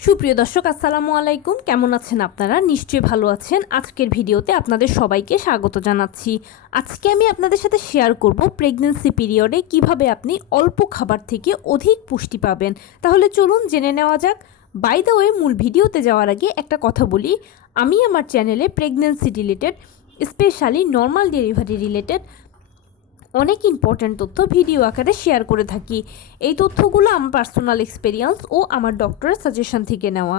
সুপ্রিয় দর্শক আসসালামু আলাইকুম, কেমন আছেন আপনারা? নিশ্চয়ই ভালো আছেন। আজকের ভিডিওতে আপনাদের সবাইকে স্বাগত জানাচ্ছি। আজকে আমি আপনাদের সাথে শেয়ার করব প্রেগন্যান্সি পিরিয়ডে কিভাবে আপনি অল্প খাবার থেকে অধিক পুষ্টি পাবেন। তাহলে চলুন জেনে নেওয়া যাক। বাই দ্য ওয়ে, মূল ভিডিওতে যাওয়ার আগে একটা কথা বলি, আমি আমার চ্যানেলে pregnancy related, specially normal delivery related অনেক ইম্পর্ট্যান্ট তথ্য ভিডিও আকারে শেয়ার করে থাকি। এই তথ্যগুলো আমার পার্সোনাল এক্সপেরিয়েন্স ও আমার ডক্টরের সাজেশন থেকে নেওয়া।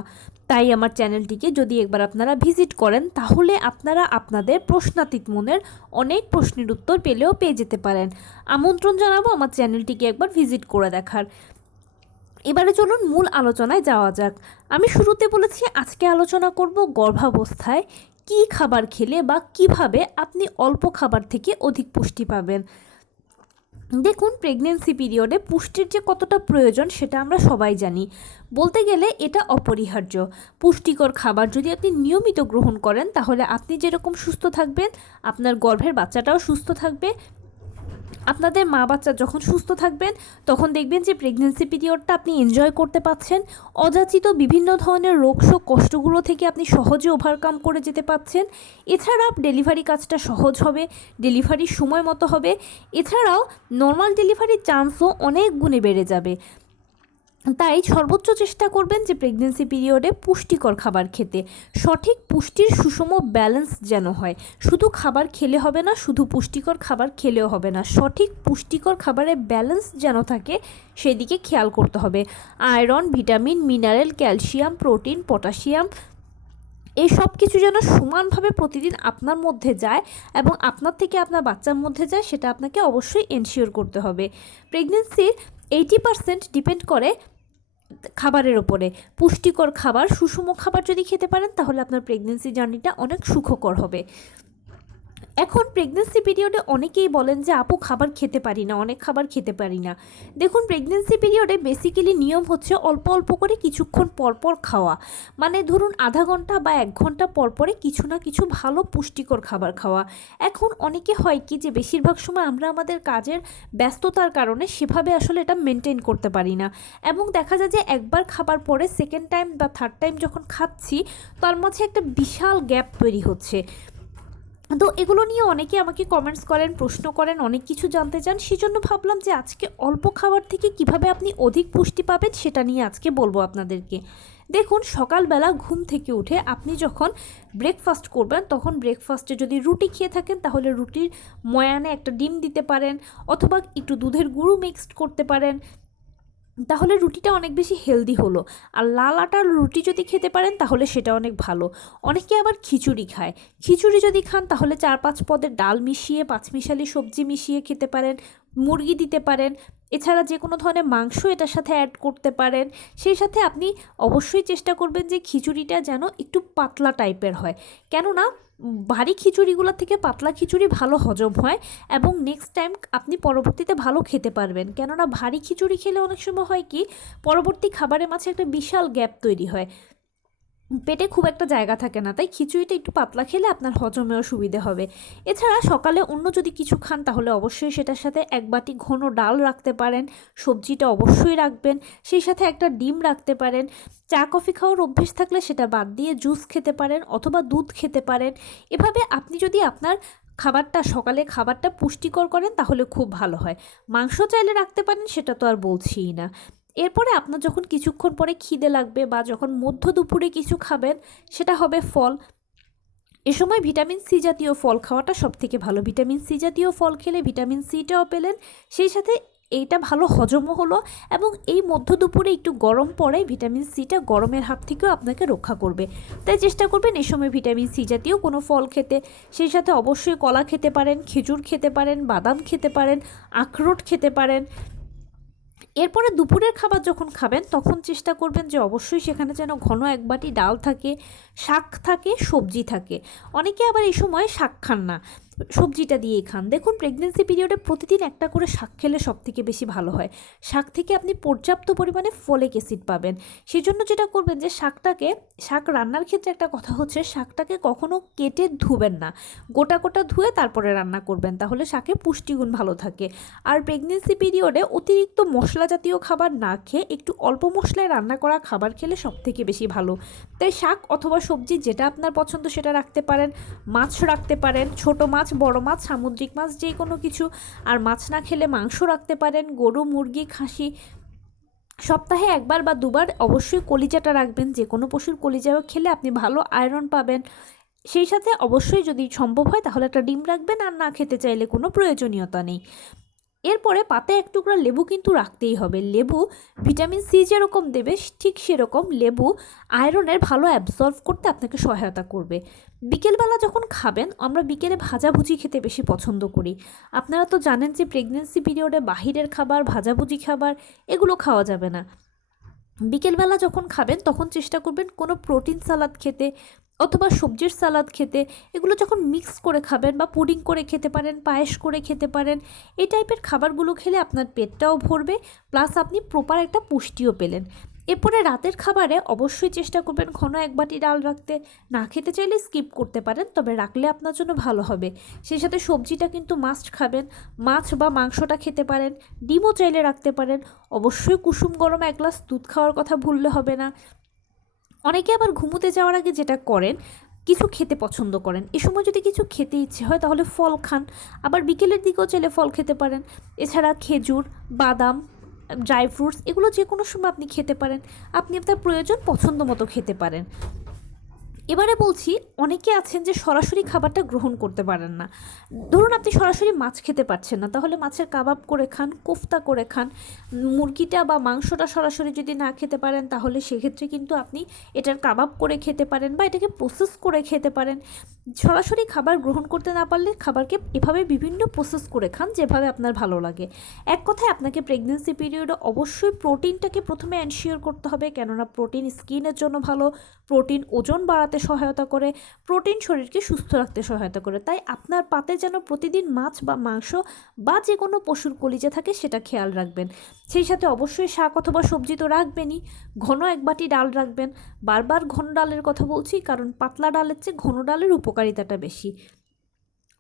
তাই আমার চ্যানেলটিকে যদি একবার আপনারা ভিজিট করেন তাহলে আপনারা আপনাদের প্রশ্নাতীত মনের অনেক প্রশ্নের উত্তর পেয়ে যেতে পারেন। আমন্ত্রণ জানাবো আমার চ্যানেলটিকে একবার ভিজিট করে দেখার। এবারে চলুন মূল আলোচনায় যাওয়া যাক। আমি শুরুতে বলেছি আজকে আলোচনা করব গর্ভাবস্থায় কী খাবার খেলে বা কিভাবে আপনি অল্প খাবার থেকে অধিক পুষ্টি পাবেন। দেখুন, প্রেগনেন্সি পিরিয়ডে পুষ্টির যে কতটা প্রয়োজন সেটা আমরা সবাই জানি। বলতে গেলে এটা অপরিহার্য। পুষ্টিকর খাবার যদি আপনি নিয়মিত গ্রহণ করেন তাহলে আপনি যেরকম সুস্থ থাকবেন, আপনার গর্ভের বাচ্চাটাও সুস্থ থাকবে। আপনাদের মা বাচ্চা যখন সুস্থ থাকবেন তখন দেখবেন যে প্রেগনেন্সি পিরিয়ডটা আপনি এনজয় করতে পাচ্ছেন। অযাচিত বিভিন্ন ধরনের রোগশোক কষ্টগুলো থেকে আপনি সহজে ওভারকাম করে যেতে পাচ্ছেন। এছাড়া ডেলিভারি কাজটা সহজ হবে, ডেলিভারির সময় মতো হবে। এছাড়াও নর্মাল ডেলিভারির চান্সও অনেক গুণে বেড়ে যাবে। তাই সর্বোচ্চ চেষ্টা করবেন যে প্রেগনেন্সি পিরিয়ডে পুষ্টিকর খাবার খেতে। সঠিক পুষ্টির সুষম ব্যালেন্স যেন হয়। শুধু খাবার খেলে হবে না, শুধু পুষ্টিকর খাবার খেলেও হবে না, সঠিক পুষ্টিকর খাবারের ব্যালেন্স যেন থাকে সেদিকে খেয়াল করতে হবে। Iron, vitamin, mineral, calcium, protein, potassium এই সব কিছু যেন সমানভাবে প্রতিদিন আপনার মধ্যে যায় এবং আপনার থেকে আপনার বাচ্চার মধ্যে যায়, সেটা আপনাকে অবশ্যই এনশিওর করতে হবে। প্রেগনেন্সির 80% ডিপেন্ড করে খাবারের ওপরে। পুষ্টিকর খাবার, সুষম খাবার যদি খেতে পারেন তাহলে আপনার প্রেগনেন্সি জার্নিটা অনেক সুখকর হবে। এখন প্রেগনেন্সি পিরিয়ডে অনেকেই বলেন যে আপু খাবার খেতে পারি না, অনেক খাবার খেতে পারি না। দেখুন, প্রেগনেন্সি পিরিয়ডে বেসিক্যালি নিয়ম হচ্ছে অল্প অল্প করে কিছুক্ষণ পরপর খাওয়া। মানে ধরুন আধা ঘন্টা বা 1 ঘন্টা পরপরে কিছু না কিছু ভালো পুষ্টিকর খাবার খাওয়া। এখন অনেকে হয় কি যে বেশিরভাগ সময় আমরা আমাদের কাজের ব্যস্ততার কারণে সেভাবে আসলে এটা মেনটেন করতে পারি না এবং দেখা যায় যে একবার খাবার পরে সেকেন্ড টাইম বা থার্ড টাইম যখন খাচ্ছি তার মাঝে একটা বিশাল গ্যাপ তৈরি হচ্ছে। তো এগুলো নিয়ে অনেকে আমাকে কমেন্টস করেন, প্রশ্ন করেন, অনেক কিছু জানতে চান। সেজন্য ভাবলাম যে আজকে অল্প খাবার থেকে কিভাবে আপনি অধিক পুষ্টি পাবেন সেটা নিয়ে আজকে বলবো আপনাদেরকে। দেখুন, সকালবেলা ঘুম থেকে উঠে আপনি যখন ব্রেকফাস্ট করবেন তখন ব্রেকফাস্টে যদি রুটি খেয়ে থাকেন তাহলে রুটির ময়ানে একটা ডিম দিতে পারেন অথবা একটু দুধের গুঁড়ো মিক্সড করতে পারেন, তাহলে রুটিটা অনেক বেশি হেলদি হলো। আর লাল আটার রুটি যদি খেতে পারেন তাহলে সেটা অনেক ভালো। অনেকে আবার খিচুড়ি খায়। খিচুড়ি যদি খান তাহলে 4-5 পদের ডাল মিশিয়ে, পাঁচমিশালি সবজি মিশিয়ে খেতে পারেন, মুরগি দিতে পারেন। এছাড়া যে কোনো ধরনের মাংস এটার সাথে অ্যাড করতে পারেন। সেই সাথে আপনি অবশ্যই চেষ্টা করবেন যে খিচুড়িটা যেন একটু পাতলা টাইপের হয়, কেননা ভারী খিচুড়িগুলোর থেকে পাতলা খিচুড়ি ভালো হজম হয় এবং নেক্সট টাইম আপনি পরবর্তীতে ভালো খেতে পারবেন। কেননা ভারী খিচুড়ি খেলে অনেক সময় হয় কি, পরবর্তী খাবারের মাঝে একটা বিশাল গ্যাপ তৈরি হয়, পেটে খুব একটা জায়গা থাকে না। তাই খিচুড়িটা একটু পাতলা খেলে আপনার হজমেও সুবিধে হবে। এছাড়া সকালে অন্য যদি কিছু খান তাহলে অবশ্যই সেটার সাথে 1 বাটি ঘন ডাল রাখতে পারেন, সবজিটা অবশ্যই রাখবেন, সেই সাথে একটা ডিম রাখতে পারেন। চা কফি খাওয়ার অভ্যেস থাকলে সেটা বাদ দিয়ে জুস খেতে পারেন অথবা দুধ খেতে পারেন। এভাবে আপনি যদি আপনার খাবারটা পুষ্টিকর করেন তাহলে খুব ভালো হয়। মাংস চাইলে রাখতে পারেন, সেটা তো আর বলছিই না। এরপরে আপনার যখন কিছুক্ষণ পরে খিদে লাগবে বা যখন মধ্য দুপুরে কিছু খাবেন সেটা হবে ফল। এ সময় ভিটামিন সি জাতীয় ফল খাওয়াটা সবথেকে ভালো। ভিটামিন সি জাতীয় ফল খেলে ভিটামিন সিটাও পেলেন, সেই সাথে এইটা ভালো হজমও হলো এবং এই মধ্য দুপুরে একটু গরম পড়ে ভিটামিন সিটা গরমের হাত থেকেও আপনাকে রক্ষা করবে। তাই চেষ্টা করবেন এই সময় ভিটামিন সি জাতীয় কোনো ফল খেতে। সেই সাথে অবশ্যই কলা খেতে পারেন, খেজুর খেতে পারেন, বাদাম খেতে পারেন, আখরোট খেতে পারেন। এরপরে দুপুরের খাবার যখন খাবেন তখন চেষ্টা করবেন যে অবশ্যই সেখানে যেন ঘন 1 বাটি ডাল থাকে, শাক থাকে, সবজি থাকে। অনেকে আবার এই সময় শাক খান না, সবজিটা দিয়েই খান। দেখুন প্রেগনেন্সি পিরিয়ডে প্রতিদিন একটা করে শাক খেলে সবথেকে বেশি ভালো হয়। শাক থেকে আপনি পর্যাপ্ত পরিমাণে ফলিক অ্যাসিড পাবেন। সেই জন্য যেটা করবেন যে শাক রান্নার ক্ষেত্রে একটা কথা হচ্ছে শাকটাকে কখনো কেটে ধুবেন না, গোটা গোটা ধুয়ে তারপরে রান্না করবেন, তাহলে শাকের পুষ্টিগুণ ভালো থাকে। আর প্রেগনেন্সি পিরিয়ডে অতিরিক্ত মশলা জাতীয় খাবার না খেয়ে একটু অল্প মশলায় রান্না করা খাবার খেলে সবথেকে বেশি ভালো। তাই শাক অথবা সবজি যেটা আপনার পছন্দ সেটা রাখতে পারেন। মাছ রাখতে পারেন, ছোট মাছ, বড় মাছ, সামুদ্রিক মাছ, যে কোনো কিছু। আর মাছ না খেলে মাংস রাখতে পারেন, গরু, মুরগি, খাসি। সপ্তাহে একবার বা দুবার অবশ্যই কলিজাটা রাখবেন। যে কোনো পশুর কলিজা খেলে আপনি ভালো আয়রন পাবেন। সেই সাথে অবশ্যই যদি সম্ভব হয় তাহলে একটা ডিম রাখবেন, আর না খেতে চাইলে কোনো প্রয়োজনীয়তা নেই। এরপরে পাতে এক টুকরা লেবু কিন্তু রাখতেই হবে। লেবু ভিটামিন সি যেরকম দেবে ঠিক সেরকম লেবু আয়রনের ভালো অ্যাবজর্ব করতে আপনাকে সহায়তা করবে। বিকেলবেলা যখন খাবেন, আমরা বিকেলে ভাজাভুজি খেতে বেশি পছন্দ করি। আপনারা তো জানেন যে প্রেগনেন্সি পিরিয়ডে বাহিরের খাবার, ভাজাভুজি খাবার এগুলো খাওয়া যাবে না। বিকেলবেলা যখন খাবেন তখন চেষ্টা করবেন কোনো প্রোটিন সালাদ খেতে অথবা সবজির সালাদ খেতে। এগুলো যখন মিক্স করে খাবেন বা পুডিং করে খেতে পারেন, পায়েস করে খেতে পারেন। এই টাইপের খাবারগুলো খেলে আপনার পেটটাও ভরবে, প্লাস আপনি প্রপার একটা পুষ্টিও পেলেন। এরপরে রাতের খাবারে অবশ্যই চেষ্টা করবেন ঘন এক বাটি ডাল রাখতে। না খেতে চাইলে স্কিপ করতে পারেন, তবে রাখলে আপনার জন্য ভালো হবে। সেই সাথে সবজিটা কিন্তু মাস্ট খাবেন। মাছ বা মাংসটা খেতে পারেন, ডিমও চাইলে রাখতে পারেন। অবশ্যই কুসুম গরম এক গ্লাস দুধ খাওয়ার কথা ভুললে হবে না। অনেকে আবার ঘুমোতে যাওয়ার আগে যেটা করেন, কিছু খেতে পছন্দ করেন। এ সময় যদি কিছু খেতে ইচ্ছে হয় তাহলে ফল খান। আবার বিকেলের দিকেও চাইলে ফল খেতে পারেন। এছাড়া খেজুর, বাদাম, ড্রাই ফ্রুটস এগুলো যে কোনো সময় আপনি খেতে পারেন। আপনি আপনার প্রয়োজন পছন্দ মতো খেতে পারেন। এবারে বলছি, অনেকে আছেন যে সরাসরি খাবারটা গ্রহণ করতে পারেন না। ধরুন আপনি সরাসরি মাছ খেতে পারছেন না, তাহলে মাছের কাবাব করে খান, কোফতা করে খান। মুরগিটা বা মাংসটা সরাসরি যদি না খেতে পারেন তাহলে সেক্ষেত্রে কিন্তু আপনি এটার কাবাব করে খেতে পারেন বা এটাকে প্রসেস করে খেতে পারেন। সরাসরি খাবার গ্রহণ করতে না পারলে খাবারকে এভাবে বিভিন্ন প্রসেস করে খান, যেভাবে আপনার ভালো লাগে। এক কথায় আপনাকে প্রেগনেন্সি পিরিয়ডে অবশ্যই প্রোটিনটাকে প্রথমে এনশিওর করতে হবে, কেননা প্রোটিন স্কিনের জন্য ভালো, প্রোটিন ওজন বাড়াতে সহায়তা করে, প্রোটিন শরীরকে সুস্থ রাখতে সহায়তা করে। তাই আপনার পাতে যেন প্রতিদিন মাছ বা মাংস বা যে কোনো পশুর কলিজা থাকে সেটা খেয়াল রাখবেন। সেই সাথে অবশ্যই শাক অথবা সবজি তো রাখবেনই। ঘন এক বাটি ডাল রাখবেন। বারবার ঘন ডালের কথা বলছি কারণ পাতলা ডালের চেয়ে ঘন ডালের উপকারিতাটা বেশি।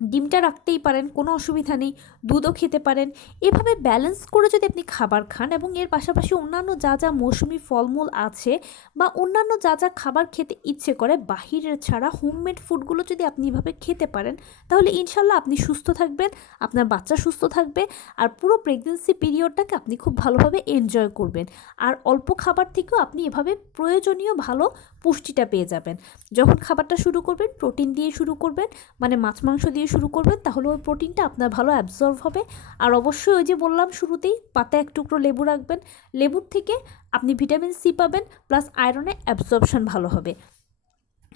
ডিমটা রাখতেই পারেন, কোনো অসুবিধা নেই। দুধও খেতে পারেন। এভাবে ব্যালেন্স করে যদি আপনি খাবার খান এবং এর পাশাপাশি অন্যান্য যা যা মৌসুমি ফলমূল আছে বা অন্যান্য যা যা খাবার খেতে ইচ্ছে করে বাহিরের ছাড়া হোমমেড ফুডগুলো যদি আপনি এভাবে খেতে পারেন, তাহলে ইনশাল্লাহ আপনি সুস্থ থাকবেন, আপনার বাচ্চা সুস্থ থাকবে, আর পুরো প্রেগনেন্সি পিরিয়ডটাকে আপনি খুব ভালোভাবে এনজয় করবেন। আর অল্প খাবার থেকেও আপনি এভাবে প্রয়োজনীয় ভালো পুষ্টিটা পেয়ে যাবেন। যখন খাবারটা শুরু করবেন প্রোটিন দিয়ে শুরু করবেন, মানে মাছ মাংস দিয়ে শুরু করবেন, তাহলে ওই প্রোটিনটা আপনার ভালো অ্যাবজর্ব হবে। আর অবশ্যই ওই যে বললাম শুরুতেই, পাতে এক টুকরো লেবু রাখবেন। লেবুর থেকে আপনি ভিটামিন সি পাবেন, প্লাস আয়রনের অ্যাবজর্পশন ভালো হবে।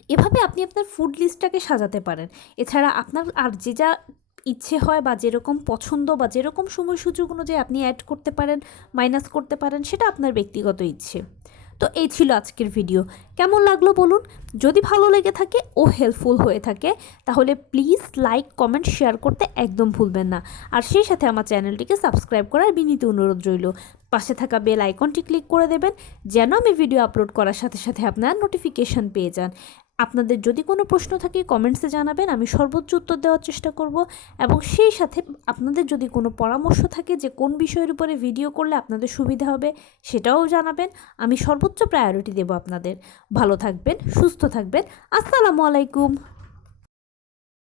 এভাবে আপনি আপনার ফুড লিস্টটাকে সাজাতে পারেন। এছাড়া আপনার আর যে যা ইচ্ছে হয় বা যেরকম পছন্দ বা যেরকম সময় সুযোগ অনুযায়ী আপনি অ্যাড করতে পারেন, মাইনাস করতে পারেন, সেটা আপনার ব্যক্তিগত ইচ্ছে। তো এই ছিল আজকের ভিডিও। কেমন লাগলো বলুন। যদি ভালো লেগে থাকে ও হেল্পফুল হয়ে থাকে তাহলে প্লিজ লাইক, কমেন্ট, শেয়ার করতে একদম ভুলবেন না। আর সেই সাথে আমার চ্যানেলটিকে সাবস্ক্রাইব করার বিনীত অনুরোধ রইল। পাশে থাকা বেল আইকনটি ক্লিক করে দেবেন যেন আমি ভিডিও আপলোড করার সাথে সাথে আপনার নোটিফিকেশন পেয়ে যান। আপনাদের যদি কোনো প্রশ্ন থাকে কমেন্টসে জানাবেন, আমি সর্বোচ্চ উত্তর দেওয়ার চেষ্টা করব। এবং সেই সাথে আপনাদের যদি কোনো পরামর্শ থাকে যে কোন বিষয়ের উপরে ভিডিও করলে আপনাদের সুবিধা হবে সেটাও জানাবেন, আমি সর্বোচ্চ প্রায়োরিটি দেব আপনাদের। ভালো থাকবেন, সুস্থ থাকবেন। আসসালামু আলাইকুম।